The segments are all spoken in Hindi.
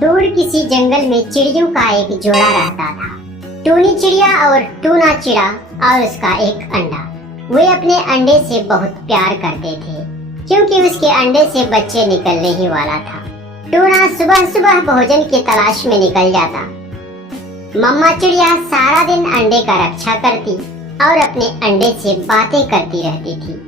दूर किसी जंगल में चिड़ियों का एक जोड़ा रहता था। टूनी चिड़िया और टूना चिड़ा और उसका एक अंडा। वे अपने अंडे से बहुत प्यार करते थे क्योंकि उसके अंडे से बच्चे निकलने ही वाला था। टूना सुबह सुबह भोजन की तलाश में निकल जाता। मम्मा चिड़िया सारा दिन अंडे का रक्षा करती और अपने अंडे से बातें करती रहती थी।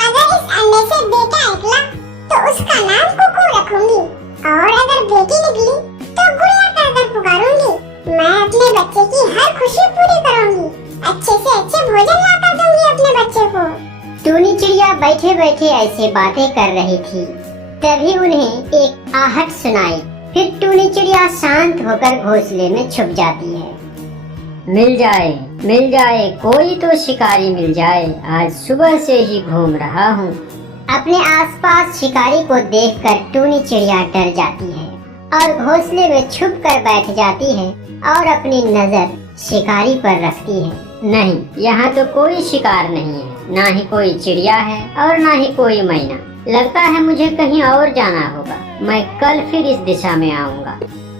अगर इस अंडे से बेटा निकला तो उसका नाम कुकू रखूंगी और अगर बेटी निकली तो गुड़िया कहकर पुकारूंगी। मैं अपने बच्चे की हर खुशी पूरी करूंगी। अच्छे से अच्छे भोजन लाकर दूंगी अपने बच्चे को। टूनी चिड़िया बैठे बैठे ऐसे बातें कर रही थी, तभी उन्हें एक आहट सुनाई। फिर टूनी चिड़िया शांत होकर घोंसले में छुप जाती है। मिल जाए कोई तो शिकारी मिल जाए, आज सुबह से ही घूम रहा हूँ। अपने आसपास शिकारी को देखकर टूनी चिड़िया डर जाती है और घोंसले में छुपकर बैठ जाती है और अपनी नजर शिकारी पर रखती है। नहीं, यहाँ तो कोई शिकार नहीं है, ना ही कोई चिड़िया है और ना ही कोई मैना। लगता है मुझे कहीं और जाना होगा। मैं कल फिर इस दिशा में आऊँगा।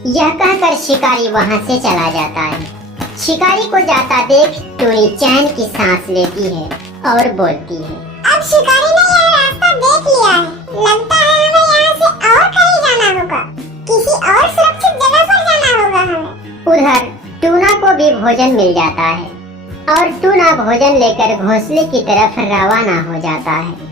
यह कहकर शिकारी वहाँ से चला जाता है। शिकारी को जाता देख टूनी चैन की सांस लेती है और बोलती है, अब शिकारी ने यह रास्ता देख लिया है। लगता है हमें यहाँ से और कहीं जाना होगा। किसी और सुरक्षित जगह पर जाना होगा हमें। उधर टूना को भी भोजन मिल जाता है और टूना भोजन लेकर घोंसले की तरफ रवाना हो जाता है।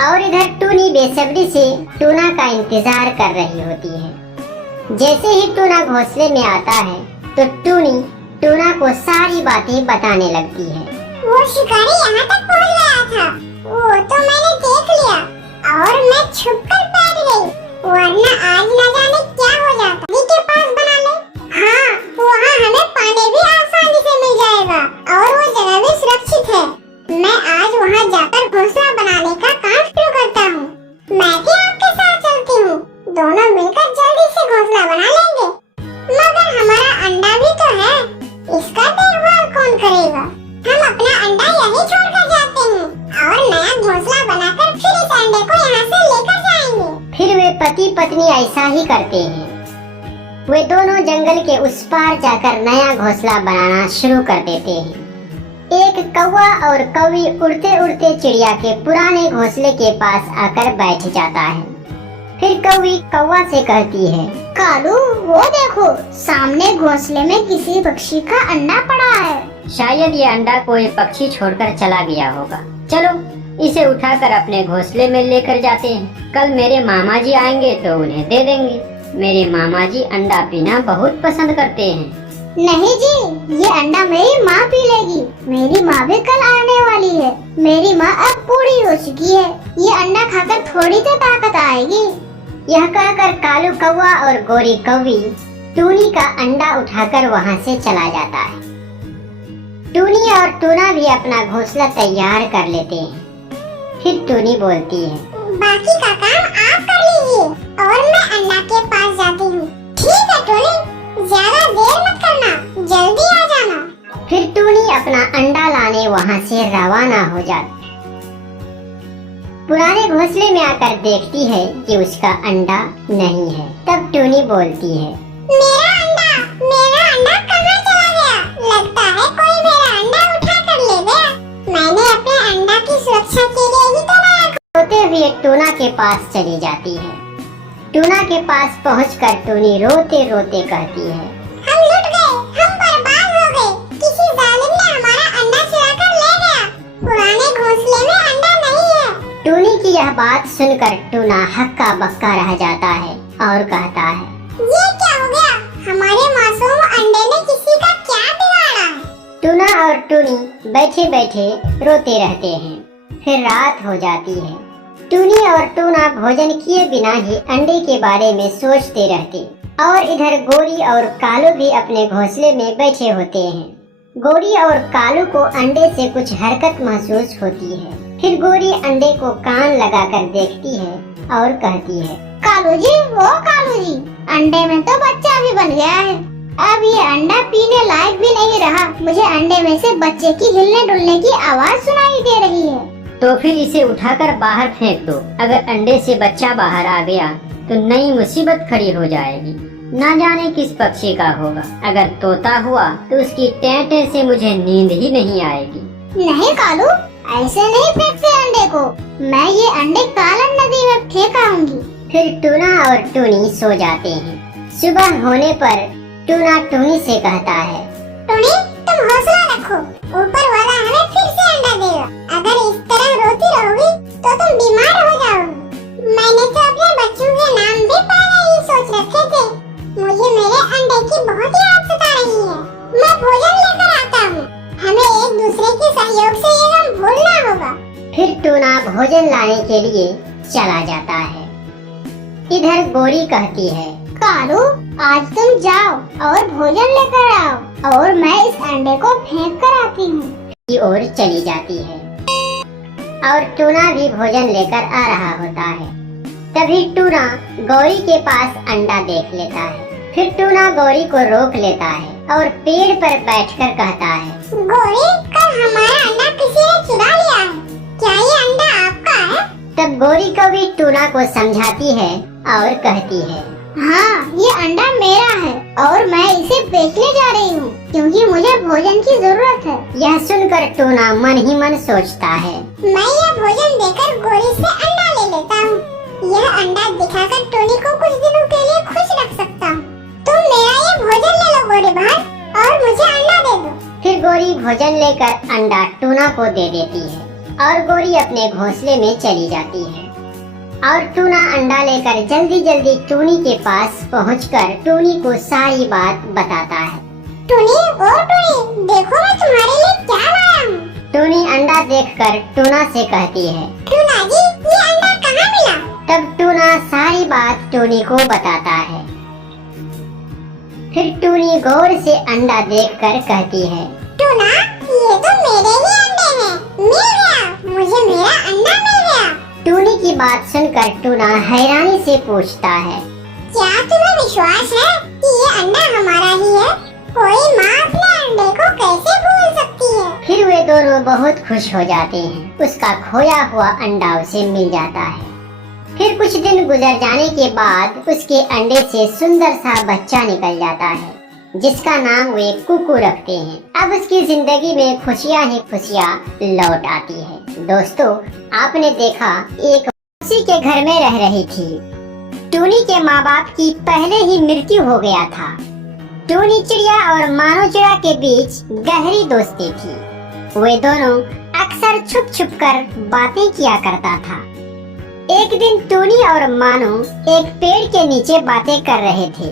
और इधर टूनी बेसब्री से टूना का इंतजार कर रही होती है। जैसे ही टूना घोंसले में आता है तो टूनी टूना को सारी बातें बताने लगती है। वो शिकारी यहाँ तक पहुँच गया था, वो तो मैंने देख लिया और मैं छुपकर बैठ गई, वरना आज न जाने क्या हो जाता। नदी के पास बना ले। हाँ, वहाँ हमें पानी भी आसानी से मिल जाएगा और वो जगह भी सुरक्षित है। मैं आज वहाँ जाकर घोंसला बनाने का काम शुरू करता हूँ। मैं भी आपके साथ चलती हूँ, दोनों मिलकर जल्दी से घोंसला बना लेंगे। मगर हमारा अंडा भी तो है, इसका देखभाल कौन करेगा? हम अपना अंडा यहीं छोड़कर जाते हैं और नया घोंसला बनाकर फिर इस अंडे को यहाँ से लेकर जाएंगे। फिर वे पति पत्नी ऐसा ही करते हैं। वे दोनों जंगल के उस पार जाकर नया घोंसला बनाना शुरू कर देते हैं। एक कौवा और कौवी उड़ते उड़ते चिड़िया के पुराने घोंसले के पास आकर बैठ जाता है। फिर कौवी कौवा से कहती है, कालू वो देखो, सामने घोंसले में किसी पक्षी का अंडा पड़ा है। शायद ये अंडा कोई पक्षी छोड़कर चला गया होगा। चलो इसे उठाकर अपने घोंसले में लेकर जाते हैं। कल मेरे मामा जी आएंगे तो उन्हें दे देंगे। मेरे मामा जी अंडा पीना बहुत पसंद करते हैं। नहीं जी, ये अंडा मेरी माँ पी लेगी। मेरी माँ भी कल आने वाली है। मेरी माँ अब बूढ़ी हो चुकी है, ये अंडा खाकर थोड़ी तो ताकत आएगी। यह कहकर कालू कौवा और गोरी कौवी टूनी का अंडा उठाकर वहाँ से चला जाता है। टूनी और टूना भी अपना घोंसला तैयार कर लेते हैं। फिर टूनी बोलती है, बाकी का काम आप कर लीजिए और मैं अंडा के पास जाती हूँ। ठीक है टूनी, ज्यादा देर मत करना, जल्दी आ जाना। फिर टूनी अपना अंडा लाने वहाँ से रवाना हो जाती। पुराने घोंसले में आकर देखती है कि उसका अंडा नहीं है। तब टूनी बोलती है, मेरा अंडा कहाँ चला गया? लगता है कोई मेरा अंडा उठा कर ले गया। मैंने अपने अंडा की सुरक्षा के लिए ही तो लाया था। रोते हुए टूना के पास चली जाती है। टूना के पास पहुंचकर टूनी रोते रोते कहती है, हम लुट गए, हम बर्बाद हो गए। किसी जालिम ने हमारा अंडा चुरा कर ले गया। पुराने घोंसले में अंडा नहीं है। टूनी की यह बात सुनकर टूना हक्का बक्का रह जाता है और कहता है, ये क्या हो गया? हमारे मासूम अंडे ने किसी का क्या बिगाड़ा है? टूना और टूनी बैठे बैठे रोते रहते हैं। फिर रात हो जाती है। टूनी और टूना भोजन किए बिना ही अंडे के बारे में सोचते रहते और इधर गोरी और कालू भी अपने घोंसले में बैठे होते हैं। गोरी और कालू को अंडे से कुछ हरकत महसूस होती है। फिर गोरी अंडे को कान लगाकर देखती है और कहती है, कालू जी, अंडे में तो बच्चा भी बन गया है। अब ये अंडा पीने लायक भी नहीं रहा। मुझे अंडे में से बच्चे की हिलने डुलने की आवाज सुनाई दे रही है। तो फिर इसे उठाकर बाहर फेंक दो। अगर अंडे से बच्चा बाहर आ गया तो नई मुसीबत खड़ी हो जाएगी। ना जाने किस पक्षी का होगा। अगर तोता हुआ तो उसकी टेंटे से मुझे नींद ही नहीं आएगी। नहीं कालू, ऐसे नहीं फेंकते अंडे को। मैं ये अंडे कालन नदी में फेंक आऊंगी। फिर टूना और टूनी सो जाते हैं। सुबह होने पर टूना टूनी से कहता है, टूनी, तुम हौसला रखो, ऊपर वाला हमें फिर से अंडा देगा। अगर इस तरह रोती रहोगी तो तुम बीमार हो जाओगी। मैंने तो अपने बच्चों के नाम भी पहले ही सोच रखे थे। मुझे मेरे अंडे की बहुत याद सता रही है। मैं भोजन लेकर आता हूँ। हमें एक दूसरे के सहयोग से ये गम भूलना होगा। फिर टूना भोजन लाने के लिए चला जाता है। इधर गोरी कहती है, कालू, आज तुम जाओ और भोजन लेकर आओ और मैं इस अंडे को फेंक कर आती हूँ। की ओर चली जाती है और टूना भी भोजन लेकर आ रहा होता है। तभी टूना गौरी के पास अंडा देख लेता है। फिर टूना गौरी को रोक लेता है और पेड़ पर बैठकर कहता है, गौरी, कल हमारा अंडा किसी ने चुरा लिया है। क्या ये अंडा आपका है? तब गौरी कभी टूना को समझाती है और कहती है, हाँ, ये अंडा मेरा है और मैं इसे बेचने जा रही हूँ क्योंकि मुझे भोजन की जरूरत है। यह सुनकर टूना मन ही मन सोचता है, मैं यह भोजन देकर गोरी से अंडा ले लेता हूँ। यह अंडा दिखाकर टोनी को कुछ दिनों के लिए खुश रख सकता हूँ। तुम मेरा ये भोजन ले लो गोरी बहन और मुझे अंडा दे दो। फिर गोरी भोजन लेकर अंडा टूना को दे देती है और गोरी अपने घोंसले में चली जाती है। और टूना अंडा लेकर जल्दी जल्दी टूनी के पास पहुंचकर टूनी को सारी बात बताता है। टूनी, ओ टूनी, देखो मैं तुम्हारे लिए क्या लाया हूँ। टूनी अंडा देखकर टूना से कहती है, टूना जी, ये अंडा कहाँ मिला? तब टूना सारी बात टूनी को बताता है। फिर टूनी गौर से अंडा देखकर कहती है, टूना, ये तो मेरे ही अंडे हैं। मिल गया, मुझे मेरा अंडा मिल गया। टूनी की बात सुनकर टूना हैरानी से पूछता है, क्या तुम्हें विश्वास है कि ये अंडा हमारा ही है? कोई माँ अपने अंडे को कैसे भूल सकती है? फिर वे दोनों बहुत खुश हो जाते हैं। उसका खोया हुआ अंडा उसे मिल जाता है। फिर कुछ दिन गुजर जाने के बाद उसके अंडे से सुंदर सा बच्चा निकल जाता है जिसका नाम वे कुकू रखते हैं। अब उसकी जिंदगी में खुशियाँ ही खुशियाँ लौट आती है। दोस्तों, आपने देखा एक मौसी के घर में रह रही थी। टूनी के माँ बाप की पहले ही मृत्यु हो गया था। टूनी चिड़िया और मानो चिड़िया के बीच गहरी दोस्ती थी। वे दोनों अक्सर छुप छुप कर बातें किया करता था। एक दिन टूनी और मानो एक पेड़ के नीचे बातें कर रहे थे।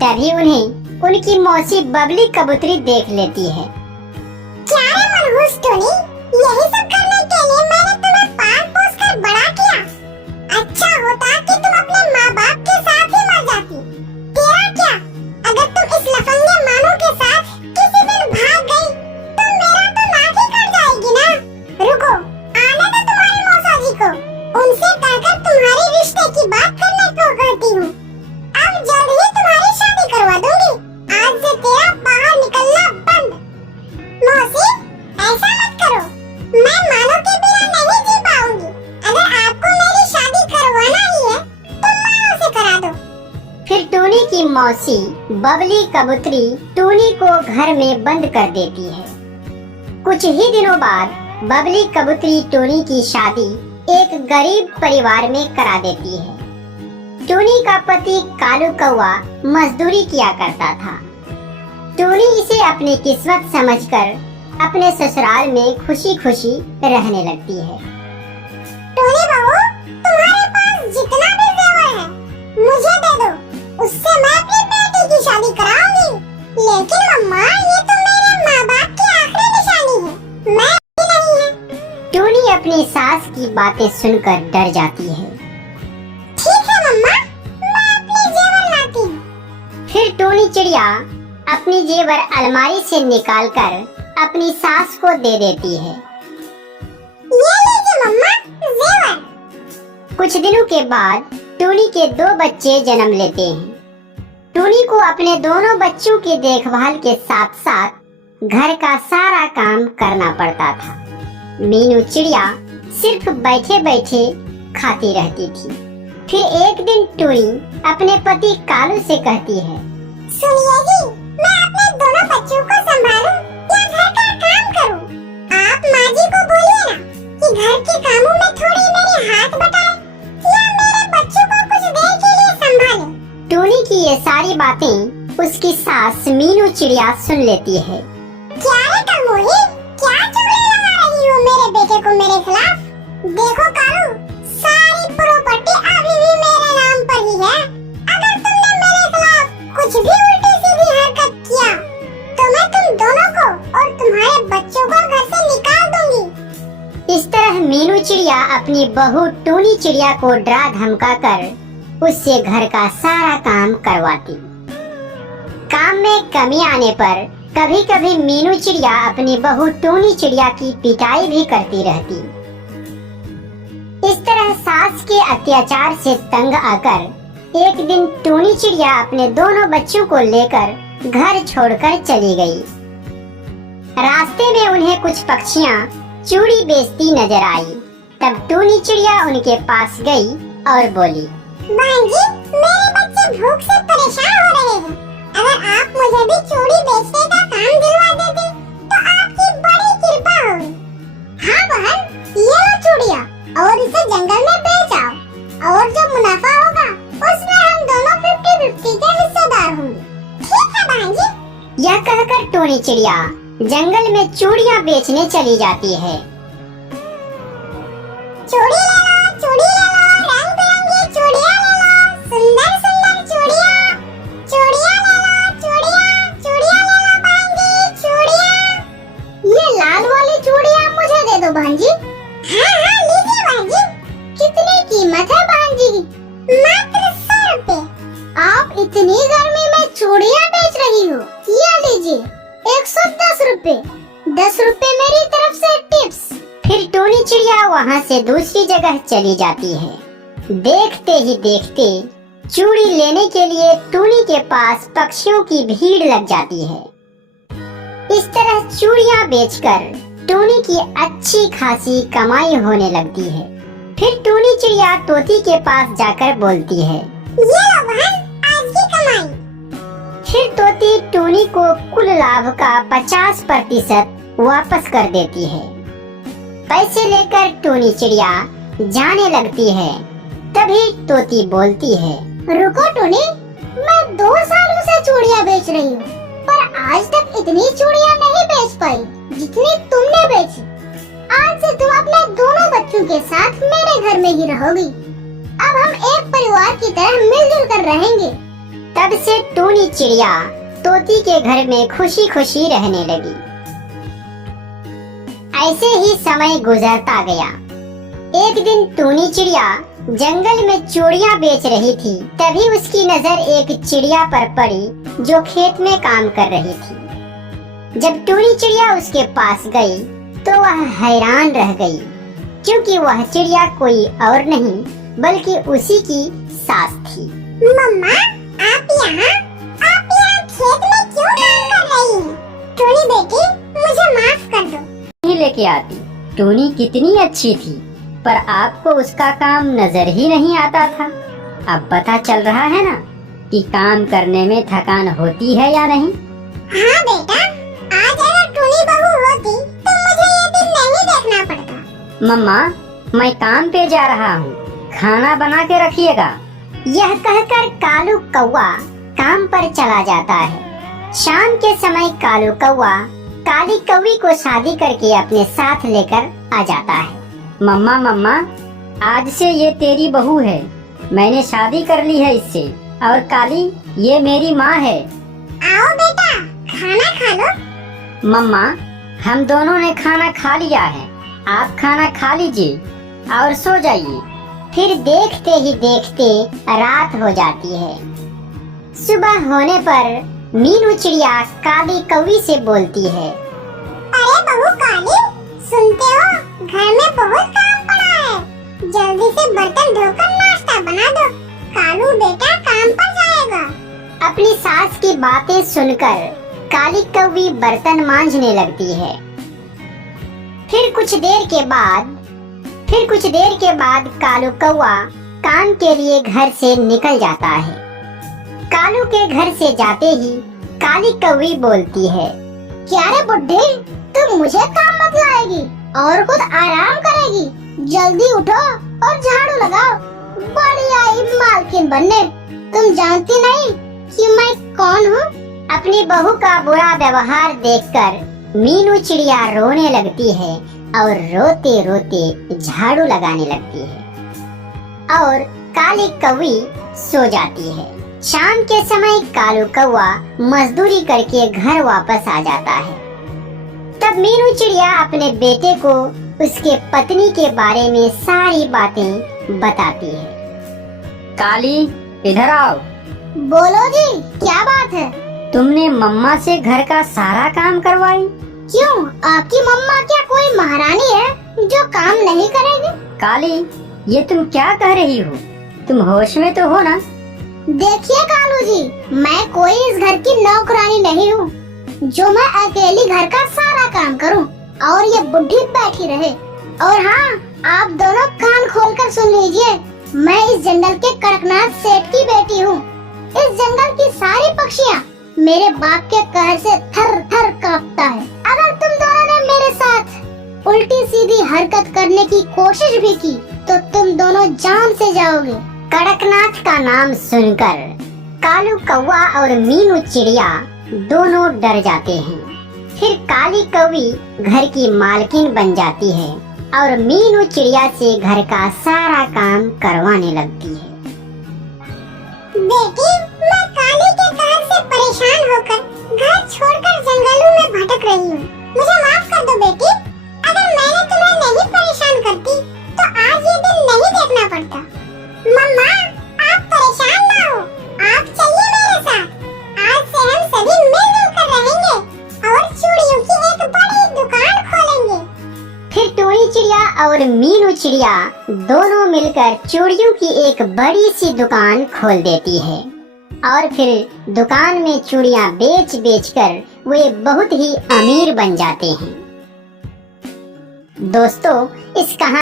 तभी उन्हें उनकी मौसी बबली कबूतरी देख लेती है। क्या रे मनहूस टूनी, यही सब करने के लिए मैंने तुम्हें पाल पोस कर बड़ा किया। अच्छा होता कि तुम अपने माँ बाप के साथ ही मर जाती। तेरा क्या, अगर तुम इस लफंगे मानो के साथ किसी दिन भाग गई तो मेरा तो नाक ही कट जाएगी ना। रुको, आने दो तुम्हारी मौसा जी को। उनसे कहकर तुम्हारी रिश्ते की बात करने को कहती हूँ। अब जल्द ही तुम्हारी शादी करवा दूंगी। आज से तेरा बाहर निकलना बंद। मौसी, ऐसा मत करो। मैं मानो के बिना नहीं जी पाऊंगी। अगर आपको मेरी शादी करवाना ही है तो मानो से करा दो। फिर टूनी की मौसी बबली कबूतरी टूनी को घर में बंद कर देती है। कुछ ही दिनों बाद बबली कबूतरी टूनी की शादी एक गरीब परिवार में करा देती है। टूनी का पति कालू कौवा मजदूरी किया करता था। टूनी इसे अपनी किस्मत समझकर अपने ससुराल में खुशी खुशी रहने लगती है। टूनी बहू, तुम्हारे पास जितना भी जेवर है मुझे दे दो। उससे मैं अपनी बेटी की शादी कराऊंगी। लेकिन मम्मा, ये तो मेरे माँ बाप की आखिरी निशानी है। मैं भी नहीं है। टूनी अपनी सास की बातें सुनकर डर जाती है। ठीक है मम्मा, मैं अपने जेवर लाती हूँ। फिर टूनी चिड़िया अपनी जेवर अलमारी से निकालकर अपनी सास को दे देती है। ये लीजिए मम्मा, जेवर। कुछ दिनों के बाद टूनी के 2 बच्चे जन्म लेते हैं। टूनी को अपने दोनों बच्चों की देखभाल के साथ साथ घर का सारा काम करना पड़ता था। मीनू चिड़िया सिर्फ बैठे बैठे खाती रहती थी। फिर एक दिन टूनी अपने पति कालू से कहती है, सुनिए जी, मैं अपने दोनों बच्चों को संभालूं या घर का काम करूं? आप माँ जी को बोलिए ना कि घर के कामों में थोड़ी मेरे हाथ बटाए या मेरे बच्चों को कुछ देर के लिए संभाले। टूनी की ये सारी बातें उसकी सास मीनू चिड़िया सुन लेती है। क्या रे कमोली, क्या चुगली लगा रही हो मेरे बेटे को मेरे खिलाफ? देखो कालू, सारी प्रॉपर्टी अभी भी मेरे नाम पर ही है। अगर तुमने मेरे खिलाफ कुछ भी उल्टी सीधी हरकत किया तो मैं तुम दोनों को और तुम्हारे बच्चों को घर से निकाल दूंगी। इस तरह मीनू चिड़िया अपनी बहू टूनी चिड़िया को डरा धमका कर उससे घर का सारा काम करवाती। काम में कमी आने पर कभी कभी मीनू चिड़िया अपनी बहू टूनी चिड़िया की पिटाई भी करती रहती। इस तरह सास के अत्याचार से तंग आकर एक दिन टूनी चिड़िया अपने दोनों बच्चों को लेकर घर छोड़कर चली गई। रास्ते में उन्हें कुछ पक्षियाँ चूड़ी बेचती नजर आई। तब टूनी चिड़िया उनके पास गई और बोली, बहन जी, मेरे बच्चे भूख से परेशान हो रहे हैं। अगर आप मुझे भी चूड़ी बेचने का काम दिलवा देते तो आपकी बड़ी कृपा होगी। हाँ बहन, ये लो चूड़ियाँ और इसे जंगल में बेच आओ और जो मुनाफा होगा उसमें हम दोनों 50-50 के हिस्सेदार होंगे। ठीक है बहन जी। यह कहकर टूनी चिड़िया जंगल में चूड़ियाँ बेचने चली जाती है। चूड़ी ले लो, चूड़ी ले लो, रंग बिरंगी चूड़ियाँ ले लो, सुंदर सुंदर चूड़ियाँ, चूड़ियाँ ले लो, चूड़ियाँ ले लो बहन जी, चूड़ियाँ। ये लाल वाली चूड़ियाँ मुझे दे दो बहन जी। हाँ हाँ लीजिए बहन जी। कितनी कीमत है बहन जी की? मात्र 100 रुपए। आप इतनी गर्मी में चूड़ियाँ बेच रही हो? ये लीजिए 110 रुपए। 10 रुपए मेरी तरफ से टिप्स। फिर टूनी चिड़िया वहाँ से दूसरी जगह चली जाती है। देखते ही देखते चूड़ी लेने के लिए टूनी के पास पक्षियों की भीड़ लग जाती है। इस तरह चूड़ियाँ बेचकर टूनी की अच्छी खासी कमाई होने लगती है। फिर टूनी चिड़िया तोती के पास जाकर बोलती है, ये लो बहन, आज की कमाई। फिर तोती टूनी को कुल लाभ का 50% वापस कर देती है। पैसे लेकर टूनी चिड़िया जाने लगती है। तभी तोती बोलती है, रुको टूनी, मैं 2 सालों से चूड़ियाँ बेच रही हूँ, पर आज तक इतनी चूड़ियाँ नहीं बेच पाई जितनी तुमने बेची। आज से तुम अपने दोनों बच्चों के साथ मेरे घर में ही रहोगी। अब हम एक परिवार की तरह मिलजुल कर रहेंगे। तब से टूनी चिड़िया तोती के घर में खुशी खुशी रहने लगी। ऐसे ही समय गुजरता गया। एक दिन टूनी चिड़िया जंगल में चूड़ियाँ बेच रही थी। तभी उसकी नजर एक चिड़िया पर पड़ी जो खेत में काम कर रही थी। जब टूनी चिड़िया उसके पास गई तो वह हैरान रह गई, क्योंकि वह चिड़िया कोई और नहीं बल्कि उसी की सास थी। मम्मा, आप यहाँ खेत में क्यों काम कर रही हैं? टूनी बेटी, मुझे माफ कर दो। नहीं लेके आती। टूनी कितनी अच्छी थी, पर आपको उसका काम नजर ही नहीं आता था। अब पता चल रहा है ना कि काम करने में थकान होती है या नहीं। हाँ बेटा, आज अगर टूनी बहू होती तो मुझे ये दिन नहीं देखना पड़ता। मम्मा, मैं काम पे जा रहा हूँ, खाना बना के रखिएगा। यह कहकर कालू कौवा काम पर चला जाता है। शाम के समय कालू कौवा काली कौवी को शादी करके अपने साथ लेकर आ जाता है। मम्मा, आज से ये तेरी बहू है। मैंने शादी कर ली है इससे। और काली, ये मेरी माँ है। आओ बेटा, खाना खा लो। मम्मा, हम दोनों ने खाना खा लिया है। आप खाना खा लीजिए और सो जाइए। फिर देखते ही देखते रात हो जाती है। सुबह होने पर मीनू चिड़िया काली कौवी से बोलती है, अरे बहू काली, सुनते हो घर में बहुत काम पड़ा है। जल्दी से बर्तन धोकर नाश्ता बना दो। कालू बेटा काम पर जाएगा। अपनी सास की बातें सुनकर काली कौवी बर्तन मांजने लगती है। फिर कुछ देर के बाद कालू कौवा काम के लिए घर से निकल जाता है। कालू के घर से जाते ही काली कौवी बोलती है, क्या रे बुड्ढे, तुम मुझे काम मत लाएगी और खुद आराम करेगी। जल्दी उठो और झाड़ू लगाओ, बड़ी आई मालकिन बनने। तुम जानती नहीं कि मैं कौन हूँ? अपनी बहू का बुरा व्यवहार देखकर मीनू चिड़िया रोने लगती है और रोते रोते झाड़ू लगाने लगती है और काली कौवी सो जाती है। शाम के समय कालू कौवा मजदूरी करके घर वापस आ जाता है। तब मीनू चिड़िया अपने बेटे को उसके पत्नी के बारे में सारी बातें बताती है। काली, इधर आओ। बोलो जी, क्या बात है? तुमने मम्मा से घर का सारा काम करवाई। क्यों, आपकी मम्मा क्या कोई महारानी है जो काम नहीं करेगी? काली, ये तुम क्या कह रही हो? तुम होश में तो हो ना? देखिए कालू जी, मैं कोई इस घर की नौकरानी नहीं हूँ जो मैं अकेली घर का सारा काम करूँ और ये बुढ़ी बैठी रहे। और हाँ, आप दोनों कान खोलकर सुन लीजिए, मैं इस जंगल के कड़कनाथ सेठ की बेटी हूँ। इस जंगल की सारी पक्षियाँ मेरे बाप के कहर से थर थर कांपता है। अगर तुम दोनों ने मेरे साथ उल्टी सीधी हरकत करने की कोशिश भी की तो तुम दोनों जान से जाओगे। कड़कनाथ का नाम सुनकर कालू कौवा और मीनू चिड़िया दोनों डर जाते हैं। फिर काली कौवी घर की मालकिन बन जाती है और मीनू चिड़िया से घर का सारा काम करवाने लगती है। बेटी, मैं काली के कहर से परेशान होकर घर छोड़कर जंगलों में भटक रही हूँ। मुझे माफ कर दो बेटी। अगर मैंने तुम्हें नहीं परेशान करती तो आज ये दिन नहीं देखना पड़ता। मम्मा, आप परेशान ना हो, आप चलिए मेरे साथ। आज से हम सभी मिलजुल कर रहेंगे और चूड़ियों की एक बड़ी दुकान खोलेंगे। फिर टूनी चिड़िया और मीनू चिड़िया दोनों मिलकर चूड़ियों की एक बड़ी सी दुकान खोल देती है और फिर दुकान में चूड़ियां बेच बेच कर वे बहुत ही अमीर बन जाते हैं। दोस्तों, इस कहानी